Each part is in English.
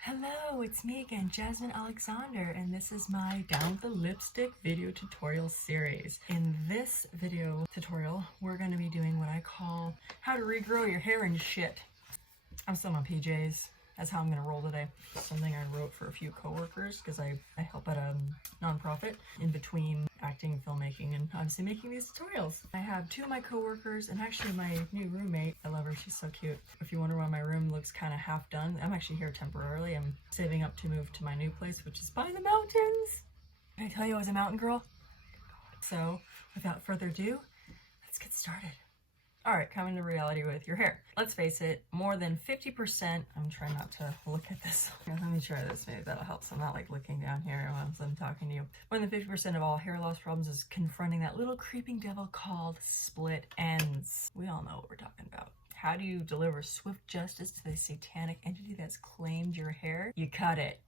Hello, it's me again, Jasmine Alexander, and this is my Down with the Lipstick video tutorial series. In this video tutorial, we're going to be doing what I call how to regrow your hair and shit. I'm still in my PJs. That's how I'm going to roll today. Something I wrote for a few coworkers because I help at a nonprofit in between acting, filmmaking, and obviously making these tutorials. I have two of my coworkers and actually my new roommate. I love her. She's so cute. If you wonder why my room looks kind of half done, I'm actually here temporarily. I'm saving up to move to my new place, which is by the mountains. Can I tell you I was a mountain girl? So without further ado, let's get started. Alright, coming to reality with your hair. Let's face it, more than 50%, I'm trying not to look at this. Let me try this, maybe that'll help. So I'm not like looking down here once I'm talking to you. More than 50% of all hair loss problems is confronting that little creeping devil called split ends. We all know what we're talking about. How do you deliver swift justice to the satanic entity that's claimed your hair? You cut it.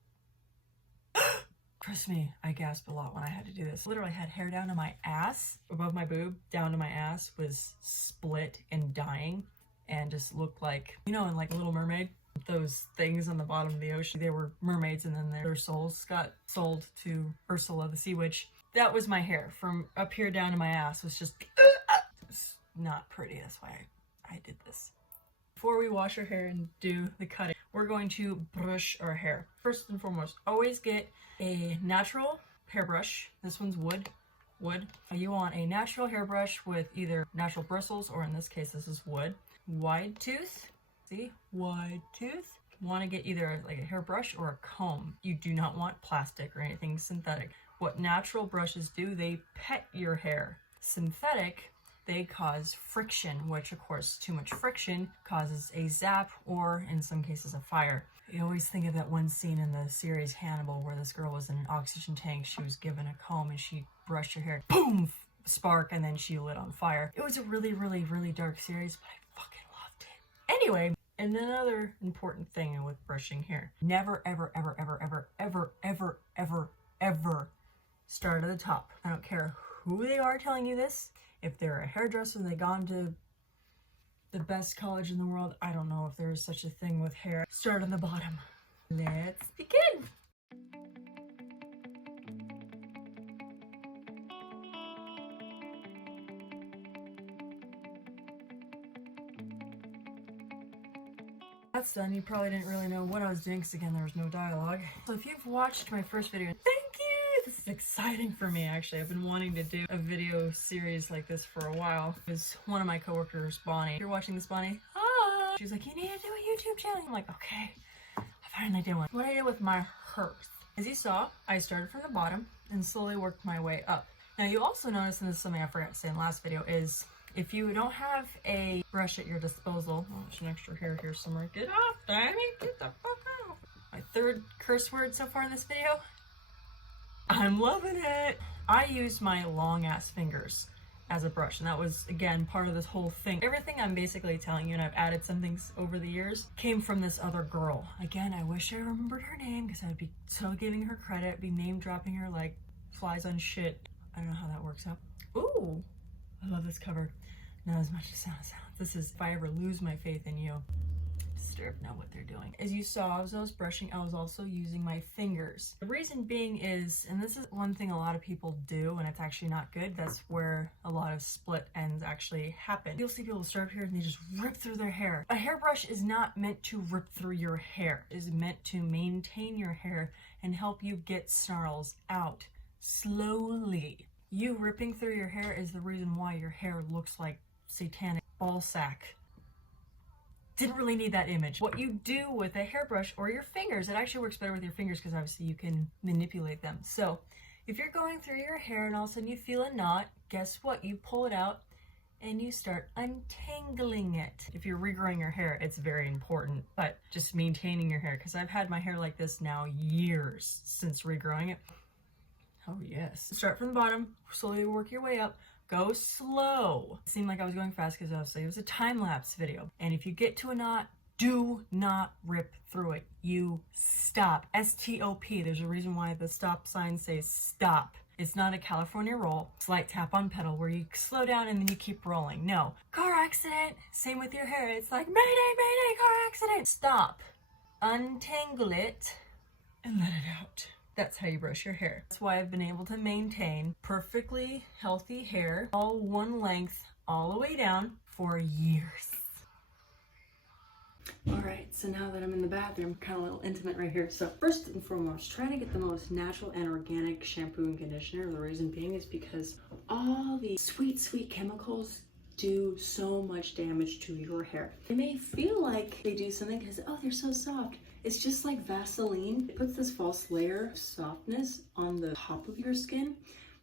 Trust me, I gasped a lot when I had to do this. Literally had hair down to my ass, above my boob, down to my ass, was split and dying, and just looked like, you know, in like Little Mermaid, those things on the bottom of the ocean. They were mermaids and then their souls got sold to Ursula the Sea Witch. That was my hair from up here down to my ass. It was just it's not pretty. That's why I did this. Before we wash our hair and do the cutting, we're going to brush our hair. First and foremost, always get a natural hairbrush. This one's wood. You want a natural hairbrush with either natural bristles, or in this case, this is wood. Wide tooth. See? Wide tooth. You want to get either like a hairbrush or a comb. You do not want plastic or anything synthetic. What natural brushes do, they pet your hair. Synthetic, they cause friction, which of course too much friction causes a zap or in some cases a fire. You always think of that one scene in the series Hannibal where this girl was in an oxygen tank, she was given a comb and she brushed her hair, boom, spark, and then she lit on fire. It was a really dark series, but I fucking loved it. Anyway, and another important thing with brushing hair, never ever start at the top. I don't care who they are telling you this. If they're a hairdresser and they've gone to the best college in the world, I don't know if there is such a thing with hair. Start on the bottom. Let's begin. That's done. You probably didn't really know what I was doing because again, there was no dialogue. So if you've watched my first video, thank you! This is exciting for me, actually. I've been wanting to do a video series like this for a while. It was one of my coworkers, Bonnie. If you're watching this, Bonnie, hi! She was like, you need to do a YouTube channel. I'm like, okay, I finally did one. What I did with my hearth, as you saw, I started from the bottom and slowly worked my way up. Now you also notice, and this is something I forgot to say in the last video, is if you don't have a brush at your disposal, oh, there's an extra hair here somewhere. Get off, Danny, get the fuck off. My third curse word so far in this video. I'm loving it. I used my long ass fingers as a brush, and that was again part of this whole thing. Everything I'm basically telling you, and I've added some things over the years, came from this other girl. Again, I wish I remembered her name because I'd be so giving her credit, be name dropping her like flies on shit. I don't know how that works out. Ooh, I love this cover. Not as much as sounds. This is if I ever lose my faith in you. Disturbed know what they're doing. As you saw, as I was brushing, I was also using my fingers. The reason being is, and this is one thing a lot of people do, and it's actually not good, that's where a lot of split ends actually happen. You'll see people start here and they just rip through their hair. A hairbrush is not meant to rip through your hair. It is meant to maintain your hair and help you get snarls out slowly. You ripping through your hair is the reason why your hair looks like satanic ball sack. Didn't really need that image. What you do with a hairbrush or your fingers, it actually works better with your fingers because obviously you can manipulate them. So if you're going through your hair and all of a sudden you feel a knot, guess what? You pull it out and you start untangling it. If you're regrowing your hair, it's very important, but just maintaining your hair, because I've had my hair like this now years since regrowing it. Oh yes. Start from the bottom, slowly work your way up. Go slow. It seemed like I was going fast because obviously it was a time-lapse video. And if you get to a knot, do not rip through it. You stop. S-T-O-P. There's a reason why the stop sign says stop. It's not a California roll, slight tap on pedal where you slow down and then you keep rolling. No. Car accident. Same with your hair. It's like, mayday, mayday, car accident. second, stop, untangle it, and let it out. That's how you brush your hair. That's why I've been able to maintain perfectly healthy hair, all one length, all the way down for years. All right, so now that I'm in the bathroom, kind of a little intimate right here. So first and foremost, try to get the most natural and organic shampoo and conditioner. The reason being is because all the sweet, sweet chemicals do so much damage to your hair. They may feel like they do something because, oh, they're so soft. It's just like Vaseline. It puts this false layer of softness on the top of your skin,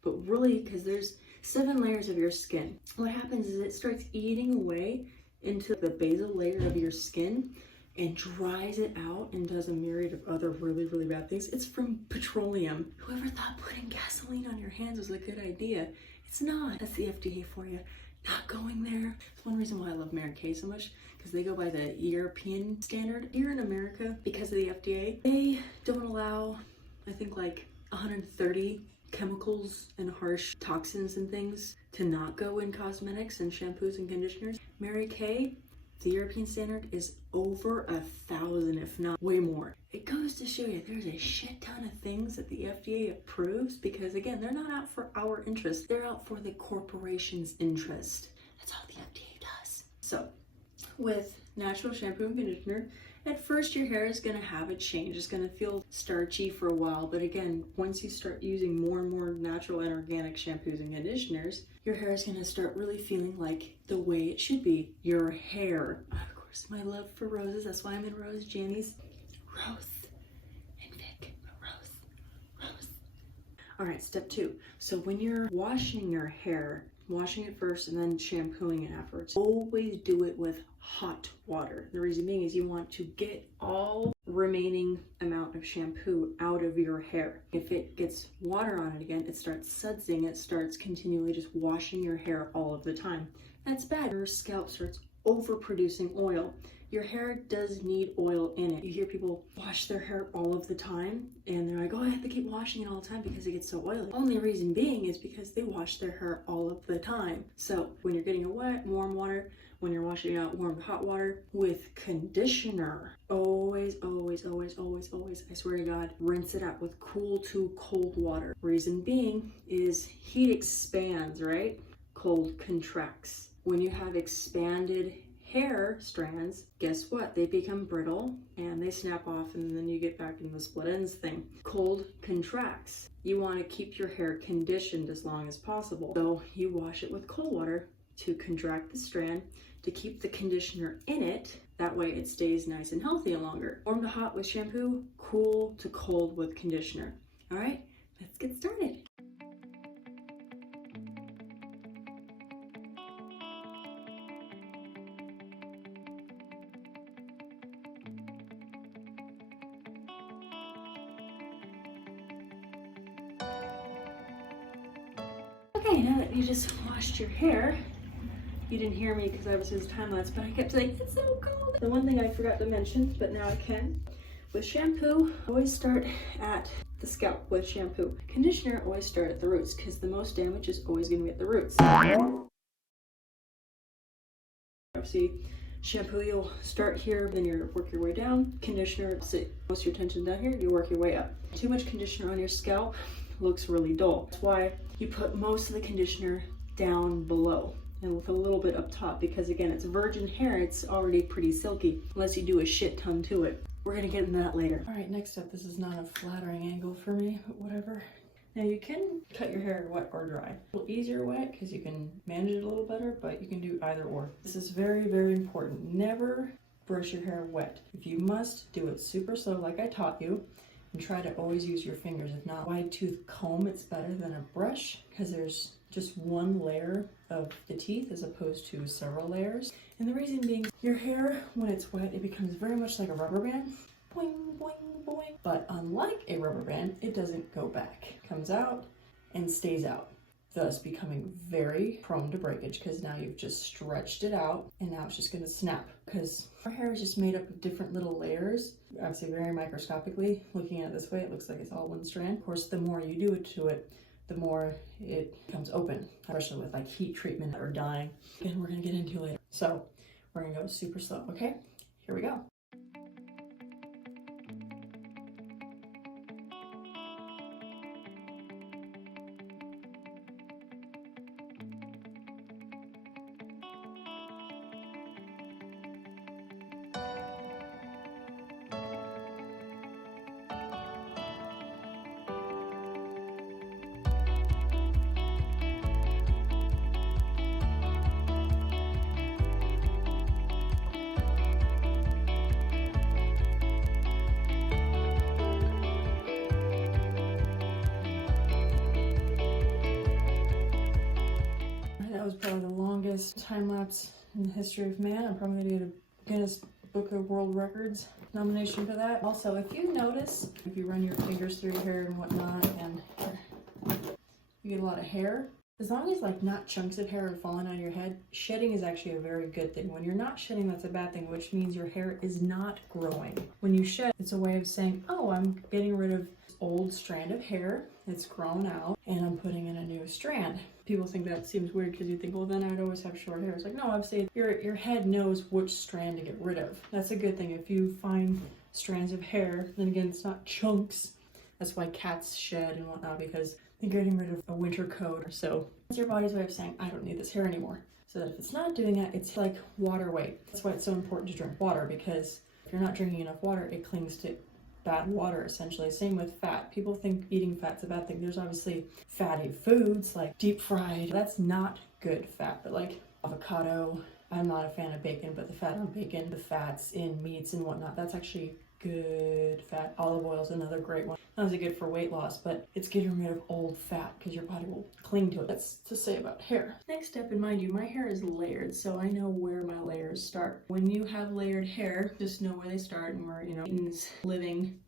but really, because there's 7 layers of your skin, what happens is it starts eating away into the basal layer of your skin and dries it out and does a myriad of other really, really bad things. It's from petroleum. Whoever thought putting gasoline on your hands was a good idea? It's not. That's the FDA for you. Not going there. It's one reason why I love Mary Kay so much, because they go by the European standard. Here in America, because of the FDA, they don't allow, I think, like 130 chemicals and harsh toxins and things to not go in cosmetics and shampoos and conditioners. Mary Kay, the European standard, is over 1,000, if not way more. It goes to show you there's a shit ton of things that the FDA approves because, again, they're not out for our interest. They're out for the corporation's interest. That's all the FDA does. So, with natural shampoo and conditioner, at first your hair is going to have a change. It's going to feel starchy for a while, but again, once you start using more and more natural and organic shampoos and conditioners, your hair is going to start really feeling like the way it should be. Your hair. Of course, my love for roses. That's why I'm in rose jammies. Rose and Vic. Rose. All right, step 2. So when you're washing your hair, washing it first and then shampooing it afterwards, always do it with hot water. The reason being is you want to get all remaining amount of shampoo out of your hair. If it gets water on it again, it starts sudsing, it starts continually just washing your hair all of the time. That's bad. Your scalp starts overproducing oil. Your hair does need oil in it. You hear people wash their hair all of the time and they're like, oh, I have to keep washing it all the time because it gets so oily. Only reason being is because they wash their hair all of the time. So when you're getting a wet, warm water, when you're washing out warm, hot water with conditioner, always, I swear to God, rinse it out with cool to cold water. Reason being is heat expands, right? Cold contracts. When you have expanded hair strands, guess what? They become brittle and they snap off, and then you get back in the split ends thing. Cold contracts. You want to keep your hair conditioned as long as possible. So you wash it with cold water to contract the strand, to keep the conditioner in it. That way it stays nice and healthy and longer. Warm to hot with shampoo, cool to cold with conditioner. All right, let's get started. Okay, now that you just washed your hair, you didn't hear me because I was in time lapse, but I kept saying, it's so cold. The one thing I forgot to mention, but now I can, with shampoo, always start at the scalp with shampoo. Conditioner, always start at the roots because the most damage is always going to be at the roots. See, shampoo, you'll start here, then you work your way down. Conditioner, sit most of your attention down here, you work your way up. Too much conditioner on your scalp looks really dull. That's why you put most of the conditioner down below and with a little bit up top, because again, it's virgin hair, it's already pretty silky, unless you do a shit ton to it. We're gonna get into that later. All right, next up, this is not a flattering angle for me, but whatever. Now you can cut your hair wet or dry. A little easier wet because you can manage it a little better, but you can do either or. This is very, very important. Never brush your hair wet. If you must, do it super slow like I taught you, and try to always use your fingers. If not, wide tooth comb, it's better than a brush because there's just one layer of the teeth as opposed to several layers. And the reason being, your hair, when it's wet, it becomes very much like a rubber band. Boing, boing, boing. But unlike a rubber band, it doesn't go back. It comes out and stays out, thus becoming very prone to breakage because now you've just stretched it out and now it's just going to snap because our hair is just made up of different little layers. Obviously very microscopically, looking at it this way, it looks like it's all one strand. Of course, the more you do it to it, the more it becomes open, especially with like heat treatment or dyeing. And we're going to get into it later. So we're going to go super slow, okay? Here we go. probably the longest time lapse in the history of man. I'm probably gonna get a Guinness Book of World Records nomination for that. Also, if you notice, if you run your fingers through your hair and whatnot, and you get a lot of hair, as long as like not chunks of hair are falling out of your head, shedding is actually a very good thing. When you're not shedding, that's a bad thing, which means your hair is not growing. When you shed, it's a way of saying, oh, I'm getting rid of old strand of hair, it's grown out, and I'm putting in a new strand. People think that seems weird because you think, well, then I'd always have short hair. It's like, no, I'm saying your head knows which strand to get rid of. That's a good thing. If you find strands of hair, then again, it's not chunks. That's why cats shed and whatnot, because they're getting rid of a winter coat or so. It's your body's way of saying, I don't need this hair anymore. So that if it's not doing that, it's like water weight. That's why it's so important to drink water, because if you're not drinking enough water, it clings to bad water, essentially. Same with fat. People think eating fat's a bad thing. There's obviously fatty foods like deep fried. That's not good fat, but like avocado. I'm not a fan of bacon, but the fat on bacon, the fats in meats and whatnot, that's actually good fat. Olive oil is another great one. Not only good for weight loss, but it's getting rid of old fat because your body will cling to it. That's to say about hair. Next step, and mind you, my hair is layered, so I know where my layers start. When you have layered hair, just know where they start and where, Eaton's living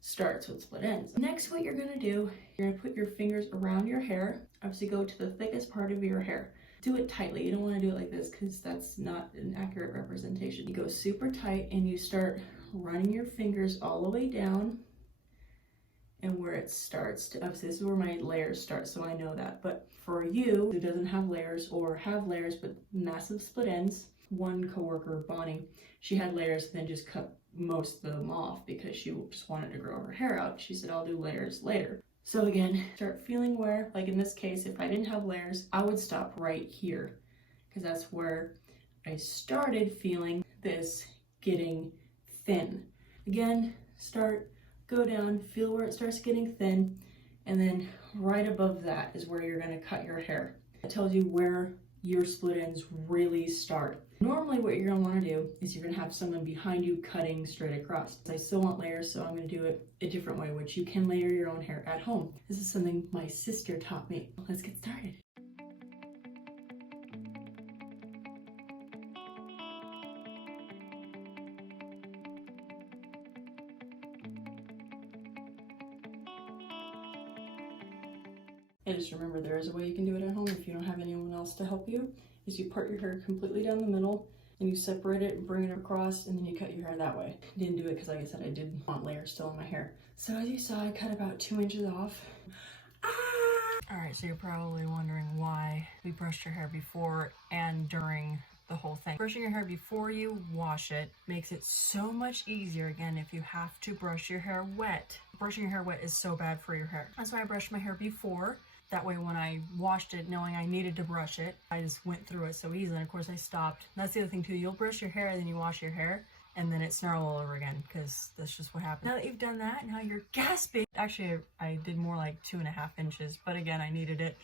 starts with split ends. Next, what you're gonna do, you're gonna put your fingers around your hair. Obviously go to the thickest part of your hair. Do it tightly. You don't want to do it like this because that's not an accurate representation. You go super tight and you start running your fingers all the way down, and where it starts to, obviously this is where my layers start, so I know that. But for you who doesn't have layers or have layers but massive split ends, one coworker, Bonnie, she had layers, then just cut most of them off because she just wanted to grow her hair out. She said, I'll do layers later. So again, start feeling where, like in this case, if I didn't have layers, I would stop right here because that's where I started feeling this getting thin. Again, go down, feel where it starts getting thin, and then right above that is where you're going to cut your hair. It tells you where your split ends really start. Normally what you're going to want to do is you're going to have someone behind you cutting straight across. I still want layers, so I'm going to do it a different way, which you can layer your own hair at home. This is something my sister taught me. Let's get started. And just remember, there is a way you can do it at home if you don't have anyone else to help you, is you part your hair completely down the middle and you separate it and bring it across, and then you cut your hair that way. Didn't do it because, like I said, I did want layers still in my hair. So as you saw, I cut about 2 inches off. Alright, so you're probably wondering why we brushed your hair before and during the whole thing. Brushing your hair before you wash it makes it so much easier. Again, if you have to brush your hair wet. Brushing your hair wet is so bad for your hair. That's why I brushed my hair before. That way when I washed it, knowing I needed to brush it, I just went through it so easily. And of course I stopped. And that's the other thing too. You'll brush your hair, then you wash your hair, and then it snarl all over again because that's just what happens. Now that you've done that, now you're gasping. Actually, I did more like 2.5 inches, but again, I needed it.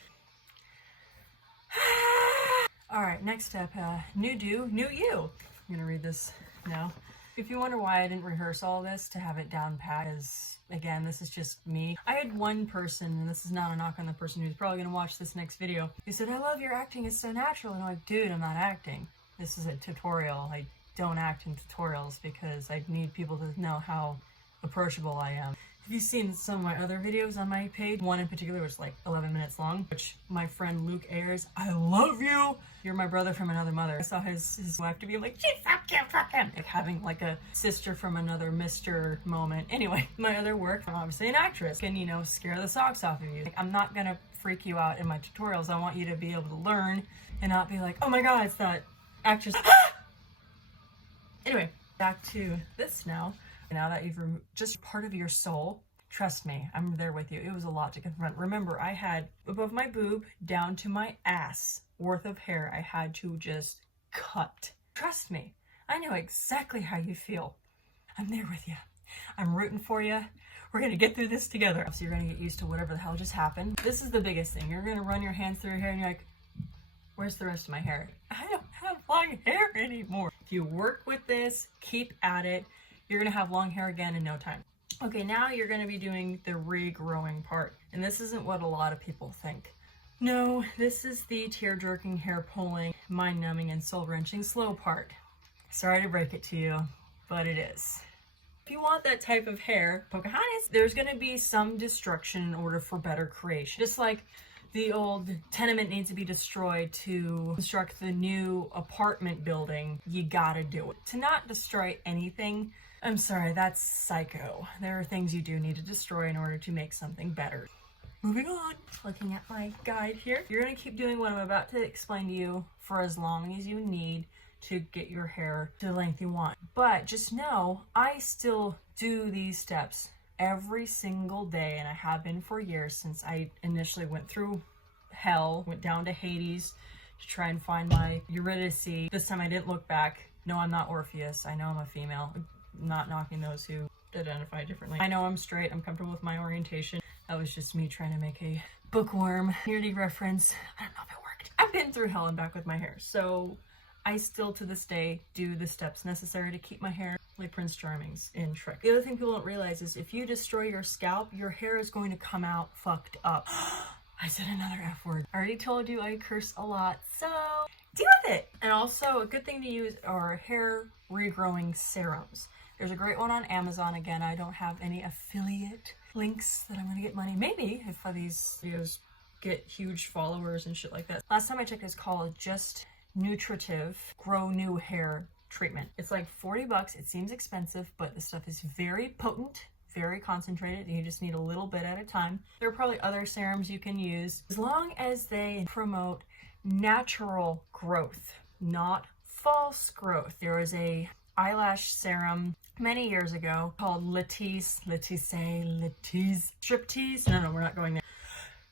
All right, next step, new do, new you. I'm gonna read this now. If you wonder why I didn't rehearse all this to have it down pat, is again, this is just me. I had one person, and this is not a knock on the person who's probably gonna watch this next video, who said, I love your acting, it's so natural. And I'm like, dude, I'm not acting. This is a tutorial. I don't act in tutorials because I need people to know how approachable I am. Have you seen some of my other videos on my page? One in particular was like 11 minutes long, which my friend Luke airs. I love you! You're my brother from another mother. I saw his wife to be like, shit, fuck him. Like having like a sister from another Mr. moment. Anyway, my other work, I'm obviously an actress. Can, scare the socks off of you. Like, I'm not gonna freak you out in my tutorials. I want you to be able to learn and not be like, oh my god, it's that actress. Anyway, back to this now. Now that you've just part of your soul, trust me, I'm there with you. It was a lot to confront. Remember, I had above my boob down to my ass worth of hair I had to just cut. Trust me, I know exactly how you feel. I'm there with you. I'm rooting for you. We're gonna get through this together. So you're gonna get used to whatever the hell just happened. This is the biggest thing. You're gonna run your hands through your hair and you're like, where's the rest of my hair? I don't have long hair anymore. If you work with this, keep at it, you're gonna have long hair again in no time. Okay, now you're gonna be doing the regrowing part. And this isn't what a lot of people think. No, this is the tear-jerking, hair-pulling, mind-numbing, and soul-wrenching slow part. Sorry to break it to you, but it is. If you want that type of hair, Pocahontas, there's going to be some destruction in order for better creation. Just like the old tenement needs to be destroyed to construct the new apartment building, you gotta do it. To not destroy anything, I'm sorry, that's psycho. There are things you do need to destroy in order to make something better. Moving on, looking at my guide here. You're gonna keep doing what I'm about to explain to you for as long as you need to get your hair to the length you want. But just know, I still do these steps every single day, and I have been for years since I initially went through hell, went down to Hades to try and find my Eurydice. This time I didn't look back. No, I'm not Orpheus. I know I'm a female. I'm not knocking those who identify differently. I know I'm straight. I'm comfortable with my orientation. That was just me trying to make a bookworm nudity reference. I don't know if it worked. I've been through hell and back with my hair, so I still to this day do the steps necessary to keep my hair like Prince Charming's in Shrek. The other thing people don't realize is if you destroy your scalp, your hair is going to come out fucked up. I said another F word. I already told you I curse a lot, so deal with it. And also a good thing to use are hair regrowing serums. There's a great one on Amazon. Again, I don't have any affiliate links that I'm gonna get money. Maybe if these videos get huge followers and shit like that. Last time I checked, it's called Just Nutritive Grow New Hair Treatment. It's like 40 bucks. It seems expensive, but the stuff is very potent, very concentrated, and you just need a little bit at a time. There are probably other serums you can use as long as they promote natural growth, not false growth. There was a eyelash serum many years ago called Striptease. No, we're not going there.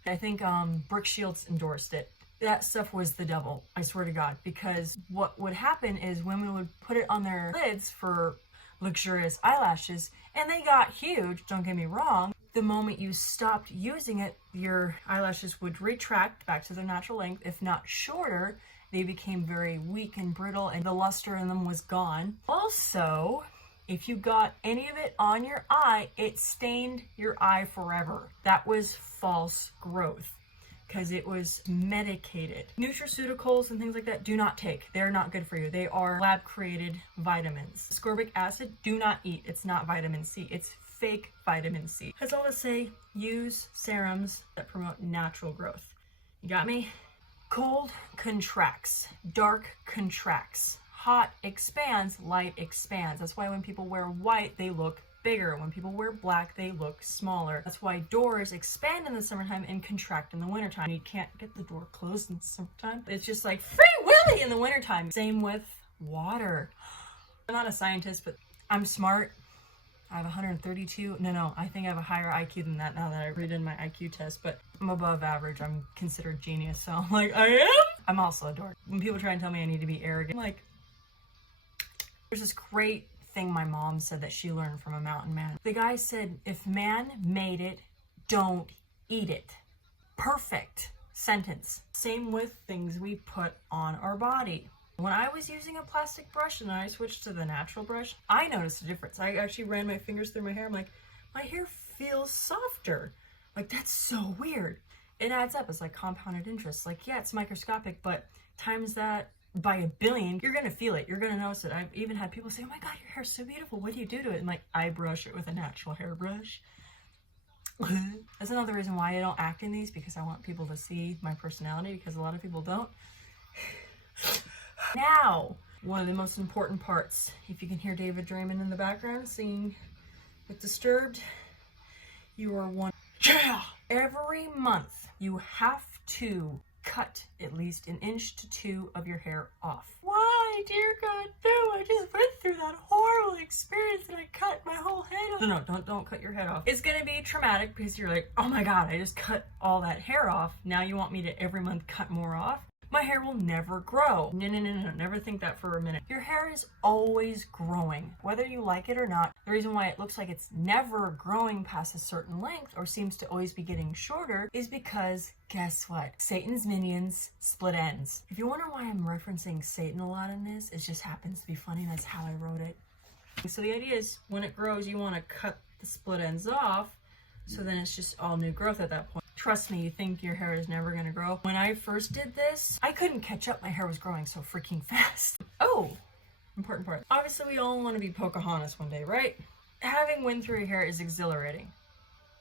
I think Brooke Shields endorsed it. That stuff was the devil, I swear to God, because what would happen is women would put it on their lids for luxurious eyelashes, and they got huge, don't get me wrong. The moment you stopped using it, your eyelashes would retract back to their natural length, if not shorter. They became very weak and brittle, and the luster in them was gone. Also, if you got any of it on your eye, it stained your eye forever. That was false growth, because it was medicated. Nutraceuticals and things like that do not take. They're not good for you. They are lab-created vitamins. Ascorbic acid, do not eat. It's not vitamin C. It's fake vitamin C. That's all to say, use serums that promote natural growth. You got me? Cold contracts. Dark contracts. Hot expands. Light expands. That's why when people wear white, they look bigger. When people wear black, they look smaller. That's why doors expand in the summertime and contract in the wintertime. You can't get the door closed in the summertime. It's just like Free Willy in the wintertime. Same with water. I'm not a scientist, but I'm smart. I have 132. No, I think I have a higher IQ than that now that I redid my IQ test, but I'm above average. I'm considered genius, so I'm like, I am? I'm also a dork. When people try and tell me I need to be arrogant, I'm like, there's this great thing my mom said that she learned from a mountain man. The guy said, if man made it, don't eat it. Perfect sentence. Same with things we put on our body. When I was using a plastic brush and I switched to the natural brush, I noticed a difference. I actually ran my fingers through my hair. I'm like, my hair feels softer. Like, that's so weird. It adds up. It's like compounded interest. Like, yeah, it's microscopic, but times that by a billion, you're gonna feel it. You're gonna notice it. I've even had people say, oh my God, your hair's so beautiful. What do you do to it? And like, I brush it with a natural hairbrush. That's another reason why I don't act in these, because I want people to see my personality, because a lot of people don't. Now, one of the most important parts. If you can hear David Draymond in the background singing with Disturbed, you are one. Yeah! Every month, you have to cut at least 1 to 2 inches of your hair off. Why, dear God, no, I just went through that horrible experience and I cut my whole head off. No, don't cut your head off. It's gonna be traumatic because you're like, oh my God, I just cut all that hair off. Now you want me to every month cut more off? My hair will never grow. No, never think that for a minute. Your hair is always growing, whether you like it or not. The reason why it looks like it's never growing past a certain length or seems to always be getting shorter is because, guess what? Satan's minions split ends. If you wonder why I'm referencing Satan a lot in this, it just happens to be funny. That's how I wrote it. So the idea is when it grows, you want to cut the split ends off, so then it's just all new growth at that point. Trust me, you think your hair is never gonna grow. When I first did this, I couldn't catch up. My hair was growing so freaking fast. Oh, important part. Obviously, we all want to be Pocahontas one day, right? Having wind through your hair is exhilarating.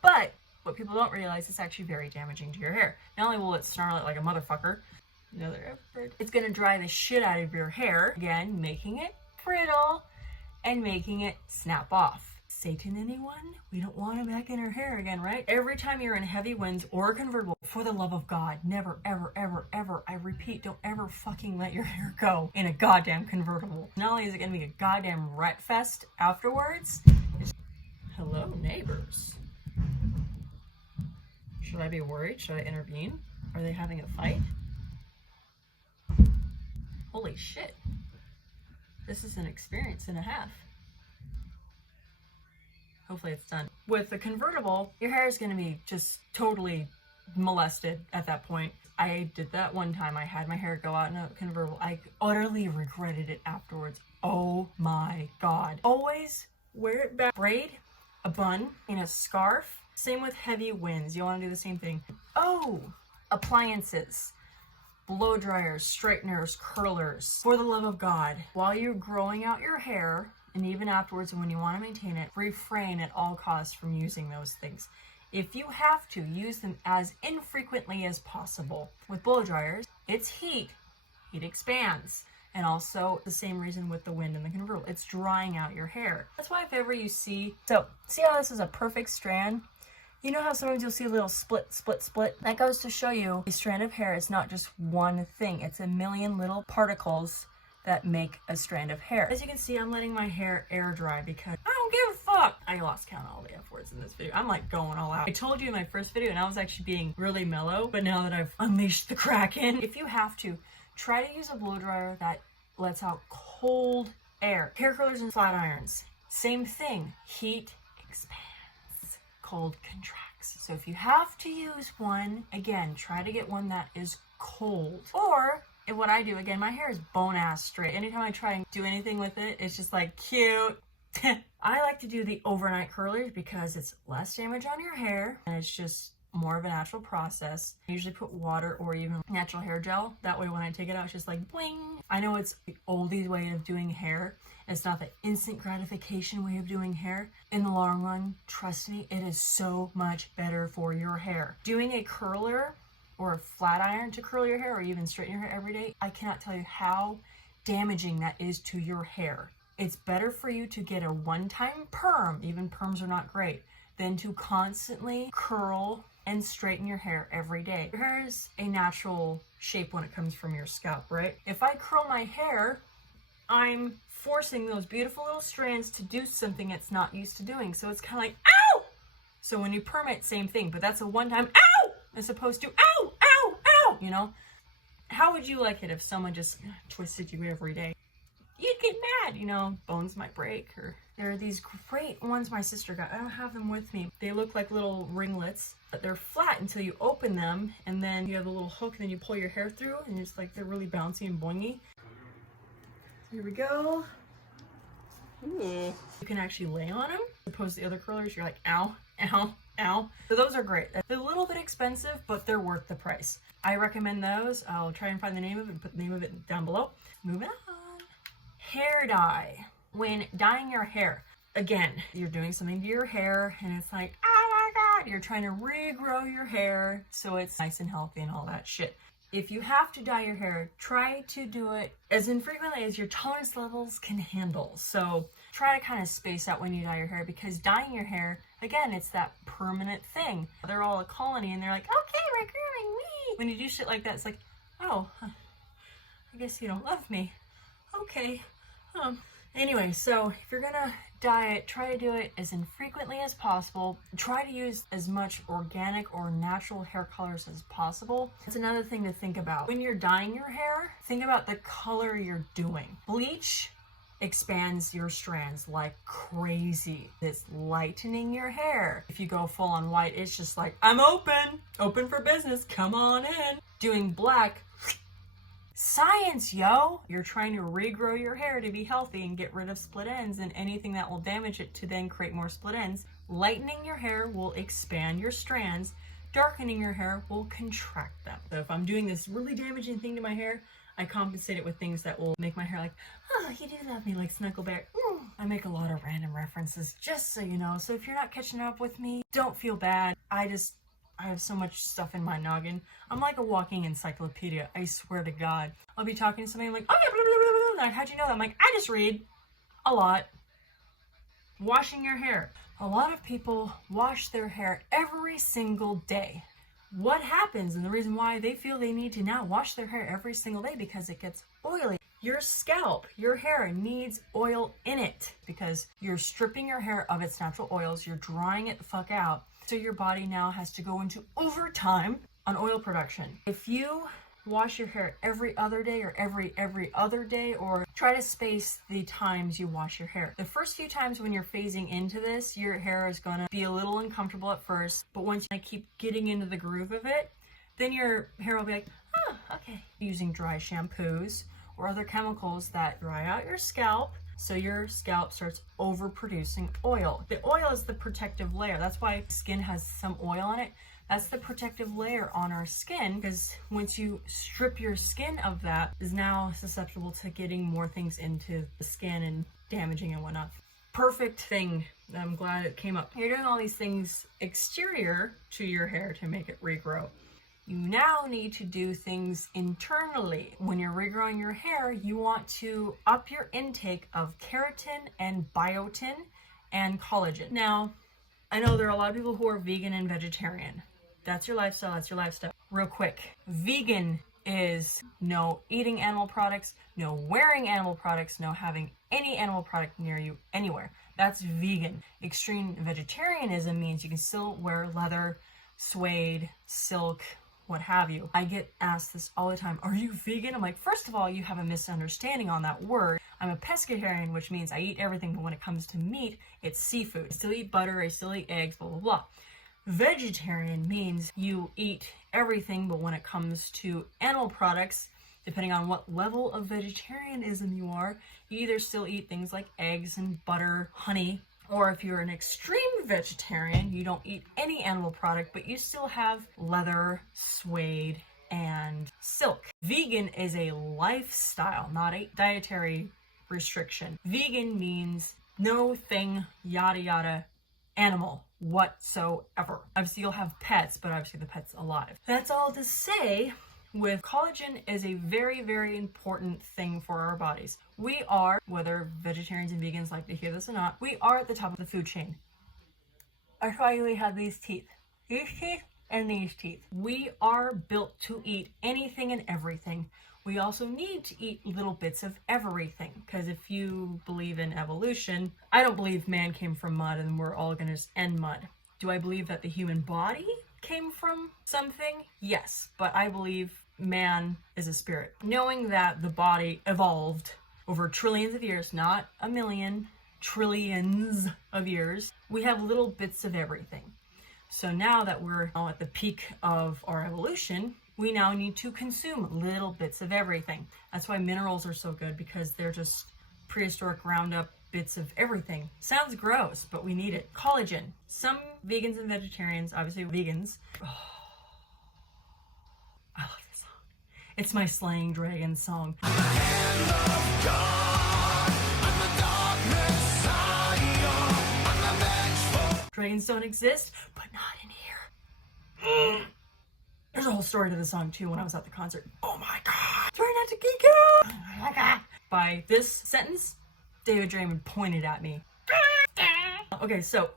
But what people don't realize, it's actually very damaging to your hair. Not only will it snarl it like a motherfucker, another effort, it's gonna dry the shit out of your hair, again, making it brittle and making it snap off. Satan, anyone? We don't want it back in our hair again, right? Every time you're in heavy winds or a convertible, for the love of God, never, ever, ever, ever, I repeat, don't ever fucking let your hair go in a goddamn convertible. Not only is it gonna be a goddamn rat fest afterwards, hello, neighbors. Should I be worried? Should I intervene? Are they having a fight? Holy shit. This is an experience and a half. Hopefully it's done. With the convertible, your hair is going to be just totally molested at that point. I did that one time. I had my hair go out in a convertible. I utterly regretted it afterwards. Oh my God. Always wear it back. Braid, a bun, in a scarf. Same with heavy winds. You want to do the same thing. Oh, appliances. Blow dryers, straighteners, curlers. For the love of God, while you're growing out your hair, and even afterwards when you want to maintain it, refrain at all costs from using those things. If you have to, use them as infrequently as possible. With blow dryers, it's heat expands. And also the same reason with the wind and the convertible, it's drying out your hair. That's why if ever you see how this is a perfect strand? You know how sometimes you'll see a little split? That goes to show you a strand of hair is not just one thing. It's a million little particles that make a strand of hair. As you can see, I'm letting my hair air dry because I don't give a fuck. I lost count of all the F words in this video. I'm like going all out. I told you in my first video and I was actually being really mellow, but now that I've unleashed the Kraken, if you have to, try to use a blow dryer that lets out cold air. Hair curlers and flat irons, same thing. Heat expands, cold contracts. So if you have to use one, again, try to get one that is cold. Or what I do, again, my hair is bone ass straight. Anytime I try and do anything with it, it's just like cute. I like to do the overnight curlers because it's less damage on your hair and it's just more of a natural process. I usually put water or even natural hair gel. That way when I take it out, it's just like bling. I know it's the oldies way of doing hair. It's not the instant gratification way of doing hair. In the long run, trust me, it is so much better for your hair. Doing a curler or a flat iron to curl your hair or even straighten your hair every day, I cannot tell you how damaging that is to your hair. It's better for you to get a one-time perm, even perms are not great, than to constantly curl and straighten your hair every day. Your hair is a natural shape when it comes from your scalp, right? If I curl my hair, I'm forcing those beautiful little strands to do something it's not used to doing. So it's kind of like, ow! So when you perm it, same thing, but that's a one-time, ow! As opposed to, ow, ow, ow, you know? How would you like it if someone just twisted you every day? You'd get mad, you know, bones might break. Or there are these great ones my sister got. I don't have them with me. They look like little ringlets, but they're flat until you open them, and then you have a little hook, and then you pull your hair through, and it's like they're really bouncy and boingy. Here we go. Ooh. You can actually lay on them. As opposed to the other curlers, you're like, ow, ow, ow. So those are great. They're a little bit expensive, but they're worth the price. I recommend those. I'll try and find the name of it and put the name of it down below. Moving on. Hair dye. When dyeing your hair, again, you're doing something to your hair and it's like, oh my God, you're trying to regrow your hair so it's nice and healthy and all that shit. If you have to dye your hair, try to do it as infrequently as your tolerance levels can handle. So try to kind of space out when you dye your hair, because dyeing your hair, again, it's that permanent thing. They're all a colony and they're like, okay, we're growing me. When you do shit like that, it's like, oh, I guess you don't love me. Okay. Anyway, so if you're gonna dye it, try to do it as infrequently as possible. Try to use as much organic or natural hair colors as possible. That's another thing to think about. When you're dyeing your hair, think about the color you're doing. Bleach expands your strands like crazy. It's lightening your hair. If you go full on white, it's just like, I'm open for business, come on in. Doing black, science, yo! You're trying to regrow your hair to be healthy and get rid of split ends and anything that will damage it to then create more split ends. Lightening your hair will expand your strands darkening your hair will contract them. So if I'm doing this really damaging thing to my hair, I compensate it with things that will make my hair like, oh, you do love me, like Snugglebear. I make a lot of random references, just so you know. So if you're not catching up with me, don't feel bad. I have so much stuff in my noggin. I'm like a walking encyclopedia, I swear to God. I'll be talking to somebody, I'm like, oh yeah, blah, blah, blah, blah. Like, how'd you know that? I'm like, I just read a lot. Washing your hair. A lot of people wash their hair every single day. What happens, and the reason why they feel they need to now wash their hair every single day, because it gets oily. Your scalp, your hair needs oil in it because you're stripping your hair of its natural oils, you're drying it the fuck out. So your body now has to go into overtime on oil production. If you wash your hair every other day or every other day, or try to space the times you wash your hair. The first few times when you're phasing into this, your hair is gonna be a little uncomfortable at first, but once you keep getting into the groove of it, then your hair will be like, oh, okay. Using dry shampoos or other chemicals that dry out your scalp, so your scalp starts overproducing oil. The oil is the protective layer. That's why skin has some oil on it. That's the protective layer on our skin, because once you strip your skin of that, is now susceptible to getting more things into the skin and damaging and whatnot. Perfect thing. I'm glad it came up. You're doing all these things exterior to your hair to make it regrow. You now need to do things internally. When you're regrowing your hair, you want to up your intake of keratin and biotin and collagen. Now, I know there are a lot of people who are vegan and vegetarian. That's your lifestyle, that's your lifestyle. Real quick, vegan is no eating animal products, no wearing animal products, no having any animal product near you anywhere. That's vegan. Extreme vegetarianism means you can still wear leather, suede, silk, what have you. I get asked this all the time, are you vegan? I'm like, first of all, you have a misunderstanding on that word. I'm a pescatarian, which means I eat everything, but when it comes to meat, it's seafood. I still eat butter, I still eat eggs, blah, blah, blah. Vegetarian means you eat everything, but when it comes to animal products, depending on what level of vegetarianism you are, you either still eat things like eggs and butter, honey, or if you're an extreme vegetarian, you don't eat any animal product, but you still have leather, suede, and silk. Vegan is a lifestyle, not a dietary restriction. Vegan means no thing, yada yada, animal whatsoever. Obviously you'll have pets, but obviously the pet's alive. That's all to say, with collagen is a very, very important thing for our bodies. We are, whether vegetarians and vegans like to hear this or not, we are at the top of the food chain. That's why we have these teeth. These teeth and these teeth. We are built to eat anything and everything. We also need to eat little bits of everything, because if you believe in evolution, I don't believe man came from mud and we're all gonna just end mud. Do I believe that the human body came from something? Yes, but I believe man is a spirit. Knowing that the body evolved over trillions of years, not a million, trillions of years, we have little bits of everything. So now that we're at the peak of our evolution, we now need to consume little bits of everything. That's why minerals are so good, because they're just prehistoric roundup bits of everything. Sounds gross, but we need it. Collagen. Some vegans and vegetarians, obviously vegans. Oh, I love this song. It's my slaying dragon song. I'm the hand of God. I'm the dark Messiah. I'm the vengeful. Dragons don't exist, but not in here. There's a whole story to the song too when I was at the concert. Oh my god! Try not to geek out! By this sentence, David Draymond pointed at me. Okay, so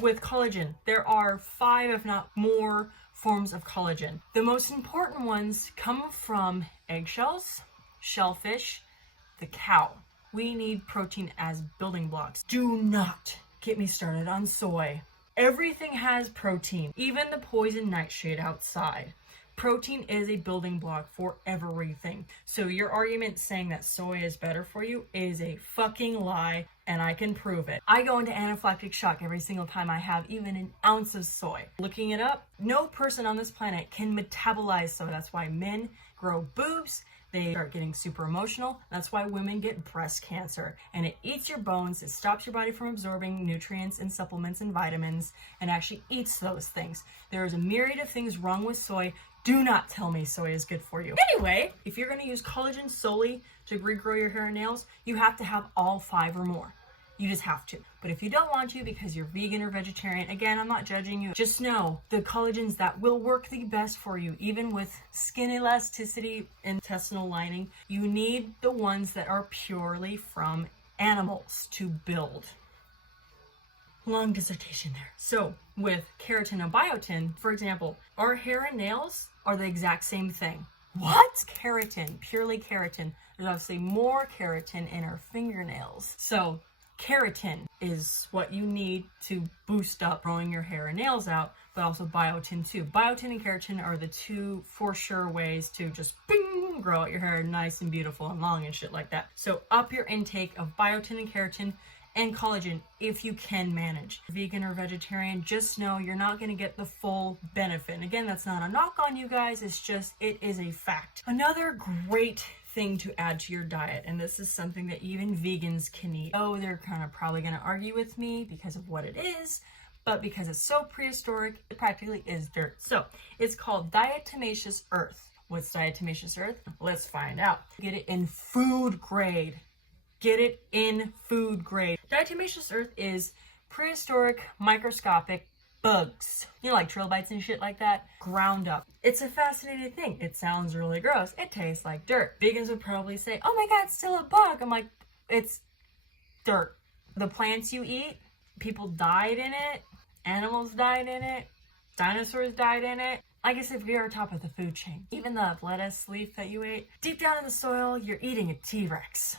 with collagen, there are 5, if not more, forms of collagen. The most important ones come from eggshells, shellfish, the cow. We need protein as building blocks. Do not get me started on soy. Everything has protein, even the poison nightshade outside. Protein is a building block for everything. So your argument saying that soy is better for you is a fucking lie, and I can prove it. I go into anaphylactic shock every single time I have even an ounce of soy. Looking it up, no person on this planet can metabolize soy. That's why men grow boobs, They start getting super emotional. That's why women get breast cancer. And it eats your bones. It stops your body from absorbing nutrients and supplements and vitamins, and actually eats those things. There is a myriad of things wrong with soy. Do not tell me soy is good for you. Anyway, if you're going to use collagen solely to regrow your hair and nails, you have to have all 5 or more. You just have to. But if you don't want to because you're vegan or vegetarian, again, I'm not judging you. Just know the collagens that will work the best for you, even with skin elasticity and intestinal lining, you need the ones that are purely from animals to build. Long dissertation there. So with keratin and biotin, for example, our hair and nails are the exact same thing. What? Keratin, purely keratin. There's obviously more keratin in our fingernails. So keratin is what you need to boost up growing your hair and nails out, but also biotin too. Biotin and keratin are the 2 for sure ways to just bing, grow out your hair nice and beautiful and long and shit like that. So up your intake of biotin and keratin and collagen if you can manage. Vegan or vegetarian, just know you're not going to get the full benefit. And again, that's not a knock on you guys, it's just, it is a fact. Another great thing to add to your diet, and this is something that even vegans can eat. Oh, they're kind of probably going to argue with me because of what it is, but because it's so prehistoric, it practically is dirt. So it's called diatomaceous earth. What's diatomaceous earth? Let's find out. Get it in food grade. Get it in food grade. Diatomaceous earth is prehistoric microscopic bugs. You know, like trilobites and shit like that, ground up. It's a fascinating thing. It sounds really gross. It tastes like dirt. Vegans would probably say, oh my god, it's still a bug. I'm like, it's dirt. The plants you eat, people died in it, animals died in it, dinosaurs died in it. I guess if you're top of the food chain, even the lettuce leaf that you ate, deep down in the soil, you're eating a T-Rex.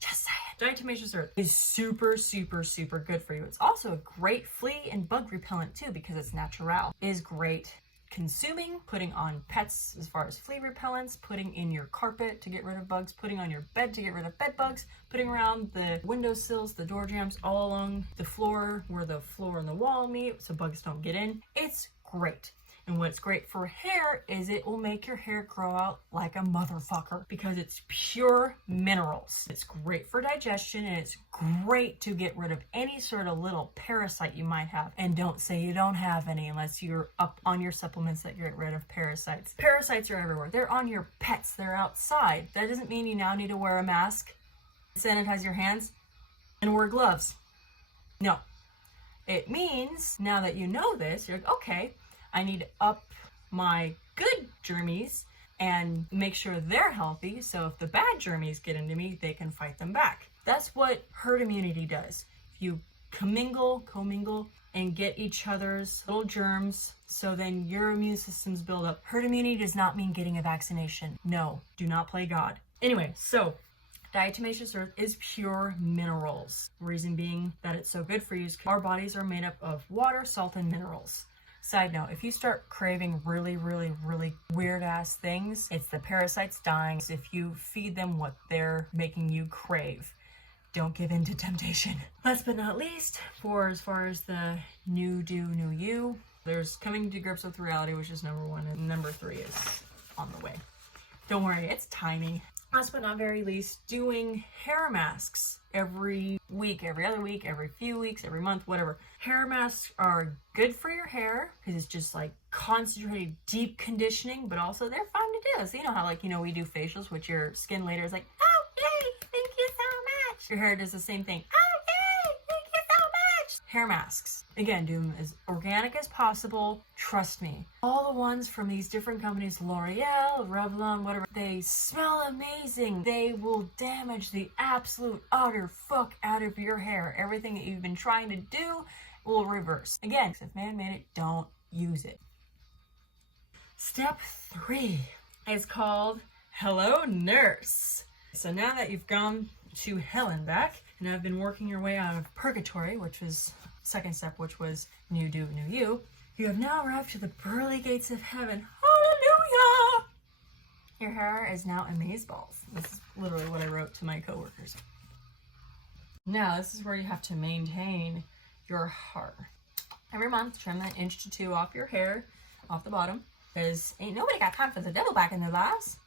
Just say it. Diatomaceous earth is super, super, super good for you. It's also a great flea and bug repellent too because it's natural. It is great consuming, putting on pets as far as flea repellents, putting in your carpet to get rid of bugs, putting on your bed to get rid of bed bugs, putting around the windowsills, the door jambs, all along the floor where the floor and the wall meet so bugs don't get in. It's great. And what's great for hair is it will make your hair grow out like a motherfucker because it's pure minerals. It's great for digestion and it's great to get rid of any sort of little parasite you might have. And don't say you don't have any unless you're up on your supplements that get rid of parasites. Parasites are everywhere. They're on your pets. They're outside. That doesn't mean you now need to wear a mask, sanitize your hands, and wear gloves. No. It means now that you know this, you're like, okay, I need to up my good germies and make sure they're healthy so if the bad germies get into me, they can fight them back. That's what herd immunity does. If you commingle, and get each other's little germs so then your immune systems build up. Herd immunity does not mean getting a vaccination. No, do not play God. Anyway, so diatomaceous earth is pure minerals. Reason being that it's so good for you is our bodies are made up of water, salt, and minerals. Side note, if you start craving really, really, really weird ass things, it's the parasites dying. If you feed them what they're making you crave, don't give in to temptation. Last but not least, for as far as the new you, there's coming to grips with reality, which is number 1, and number 3 is on the way. Don't worry, it's tiny. Last but not very least, doing hair masks every week, every other week, every few weeks, every month, whatever. Hair masks are good for your hair because it's just like concentrated deep conditioning, but also they're fun to do. So you know how we do facials, which your skin later is like, oh yay, thank you so much. Your hair does the same thing. Oh yay, thank you so much. Hair masks. Again, do them as organic as possible. Trust me. All the ones from these different companies, L'Oreal, Revlon, whatever, they smell amazing. They will damage the absolute utter fuck out of your hair. Everything that you've been trying to do will reverse. Again, if man made it, don't use it. Step 3 is called Hello Nurse. So now that you've gone to hell and back, and have been working your way out of purgatory, which was second step, which was new you, you have now arrived to the pearly gates of heaven. Hallelujah! Your hair is now amazeballs. This is literally what I wrote to my coworkers. Now, this is where you have to maintain your hair. Every month, trim an inch to 2 off your hair, off the bottom, because ain't nobody got time for the devil back in their lives.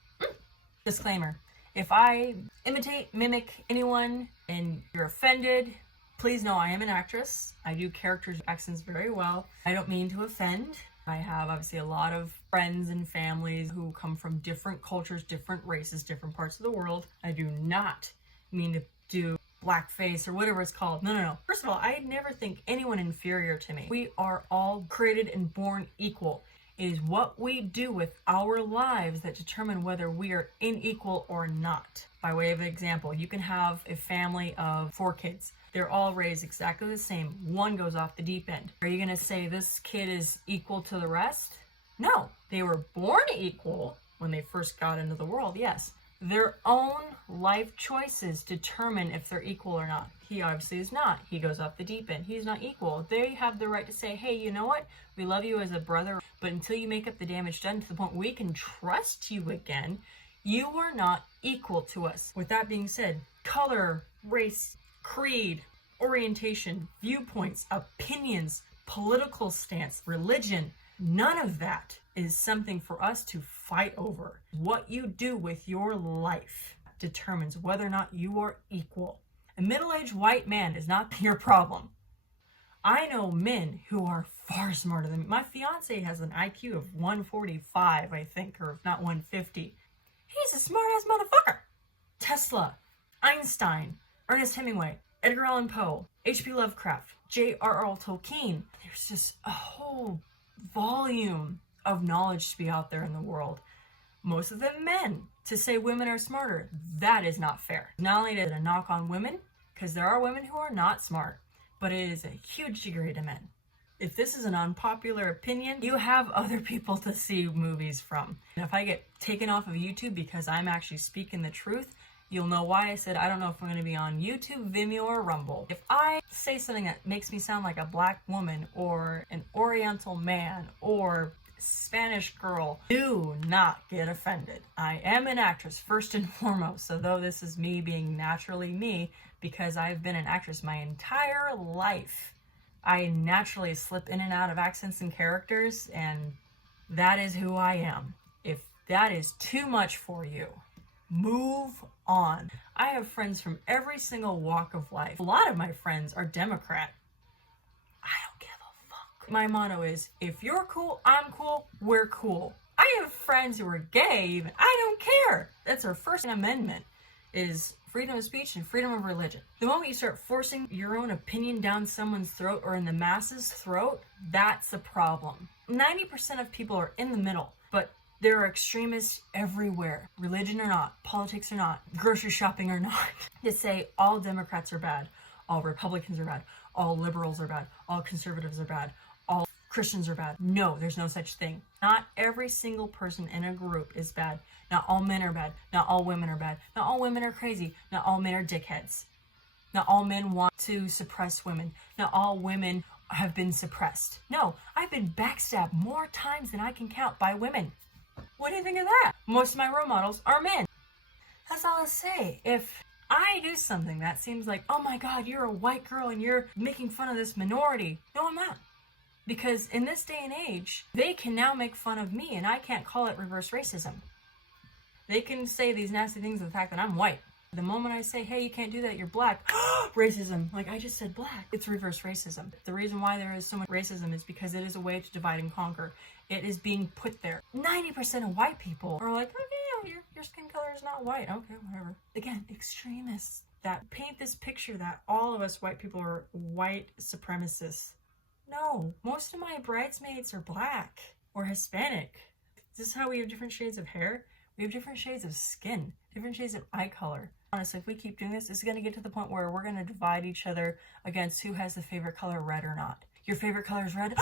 Disclaimer, if I imitate, mimic anyone and you're offended, please know I am an actress. I do characters' accents very well. I don't mean to offend. I have obviously a lot of friends and families who come from different cultures, different races, different parts of the world. I do not mean to do blackface or whatever it's called. No. First of all, I never think anyone inferior to me. We are all created and born equal. It is what we do with our lives that determine whether we are unequal or not. By way of example, you can have a family of 4 kids. They're all raised exactly the same. One goes off the deep end. Are you going to say this kid is equal to the rest? No. They were born equal when they first got into the world, yes. Their own life choices determine if they're equal or not. He obviously is not. He goes off the deep end. He's not equal. They have the right to say, hey, you know what? We love you as a brother, but until you make up the damage done to the point we can trust you again, you are not equal to us. With that being said, color, race, creed, orientation, viewpoints, opinions, political stance, religion, none of that is something for us to fight over. What you do with your life determines whether or not you are equal. A middle-aged white man is not your problem. I know men who are far smarter than me. My fiance has an IQ of 145, I think, or if not 150. He's a smart-ass motherfucker. Tesla, Einstein, Ernest Hemingway, Edgar Allan Poe, H.P. Lovecraft, J.R.R. Tolkien. There's just a whole volume of knowledge to be out there in the world. Most of them men. To say women are smarter, that is not fair. Not only is it a knock on women, because there are women who are not smart, but it is a huge degree to men. If this is an unpopular opinion, you have other people to see movies from. And if I get taken off of YouTube because I'm actually speaking the truth, you'll know why I said I don't know if I'm going to be on YouTube, Vimeo, or Rumble. If I say something that makes me sound like a black woman or an Oriental man or Spanish girl, do not get offended. I am an actress first and foremost, so though this is me being naturally me, because I've been an actress my entire life, I naturally slip in and out of accents and characters, and that is who I am. If that is too much for you, move on. I have friends from every single walk of life. A lot of my friends are Democrat. I don't give a fuck. My motto is, if you're cool, I'm cool, we're cool. I have friends who are gay even. I don't care. That's our First Amendment, is freedom of speech and freedom of religion. The moment you start forcing your own opinion down someone's throat or in the masses' throat, that's a problem. 90% of people are in the middle, but there are extremists everywhere, religion or not, politics or not, grocery shopping or not. To say all Democrats are bad, all Republicans are bad, all liberals are bad, all conservatives are bad, all Christians are bad. No, there's no such thing. Not every single person in a group is bad. Not all men are bad. Not all women are bad. Not all women are crazy. Not all men are dickheads. Not all men want to suppress women. Not all women have been suppressed. No, I've been backstabbed more times than I can count by women. What do you think of that? Most of my role models are men. That's all I say. If I do something that seems like, oh my God, you're a white girl and you're making fun of this minority. No, I'm not. Because in this day and age, they can now make fun of me and I can't call it reverse racism. They can say these nasty things of the fact that I'm white. The moment I say, hey, you can't do that, you're black, racism, like I just said black, it's reverse racism. The reason why there is so much racism is because it is a way to divide and conquer. It is being put there. 90% of white people are like, okay, your skin color is not white. Okay, whatever. Again, extremists that paint this picture that all of us white people are white supremacists. No, most of my bridesmaids are black or Hispanic. This is how we have different shades of hair. We have different shades of skin, different shades of eye color. Honestly, if we keep doing this, it's going to get to the point where we're going to divide each other against who has the favorite color, red or not. Your favorite color is red?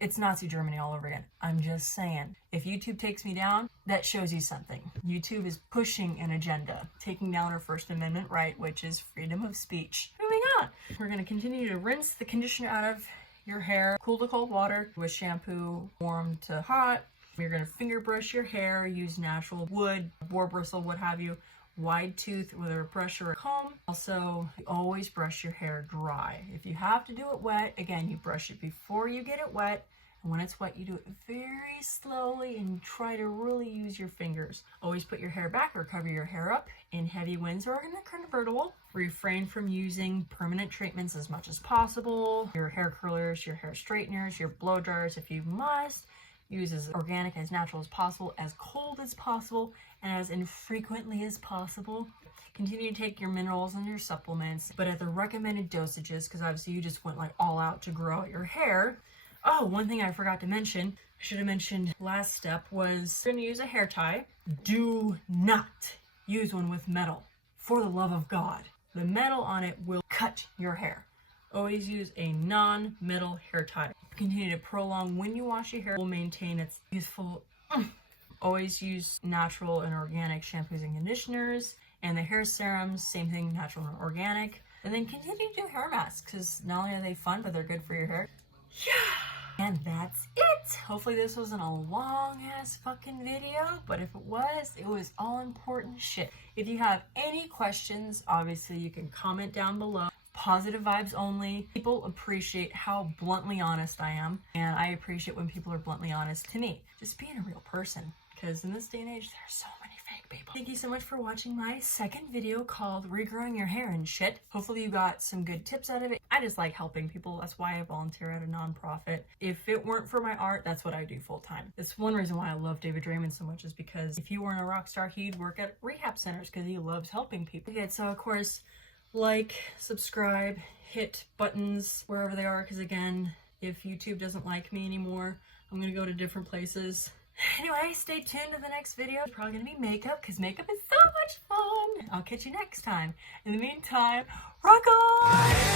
It's Nazi Germany all over again. I'm just saying. If YouTube takes me down, that shows you something. YouTube is pushing an agenda, taking down our First Amendment right, which is freedom of speech. Moving on. We're going to continue to rinse the conditioner out of your hair, cool to cold water with shampoo, warm to hot. You're going to finger brush your hair, use natural wood, boar bristle, what have you, wide tooth, whether a brush or a comb. Also, always brush your hair dry. If you have to do it wet, again, you brush it before you get it wet, And when it's wet, you do it very slowly and try to really use your fingers. Always put your hair back or cover your hair up in heavy winds or in a convertible. Refrain from using permanent treatments as much as possible. Your hair curlers, your hair straighteners, your blow dryers if you must. Use as organic, as natural as possible, as cold as possible, and as infrequently as possible. Continue to take your minerals and your supplements, but at the recommended dosages, because obviously you just went like all out to grow out your hair. Oh, one thing I forgot to mention, I should have mentioned last step, was you're going to use a hair tie. Do not use one with metal. For the love of God. The metal on it will cut your hair. Always use a non-metal hair tie. Continue to prolong when you wash your hair. Will maintain its youthful. Always use natural and organic shampoos and conditioners. And the hair serums, same thing, natural and organic. And then continue to do hair masks, because not only are they fun, but they're good for your hair. Yeah! And that's it! Hopefully this wasn't a long-ass fucking video, but if it was all important shit. If you have any questions, obviously you can comment down below. Positive vibes only. People appreciate how bluntly honest I am, and I appreciate when people are bluntly honest to me. Just being a real person, because in this day and age, there's so many fake people. Thank you so much for watching my second video called Regrowing Your Hair and Shit. Hopefully you got some good tips out of it. I just like helping people. That's why I volunteer at a nonprofit. If it weren't for my art, that's what I do full time. It's one reason why I love David Draymond so much, is because if he weren't a rock star, he'd work at rehab centers because he loves helping people. Okay, so of course, like, subscribe, hit buttons wherever they are, because again, if YouTube doesn't like me anymore, I'm gonna go to different places. Anyway, stay tuned to the next video. It's probably gonna be makeup, because makeup is so much fun. I'll catch you next time. In the meantime, rock on!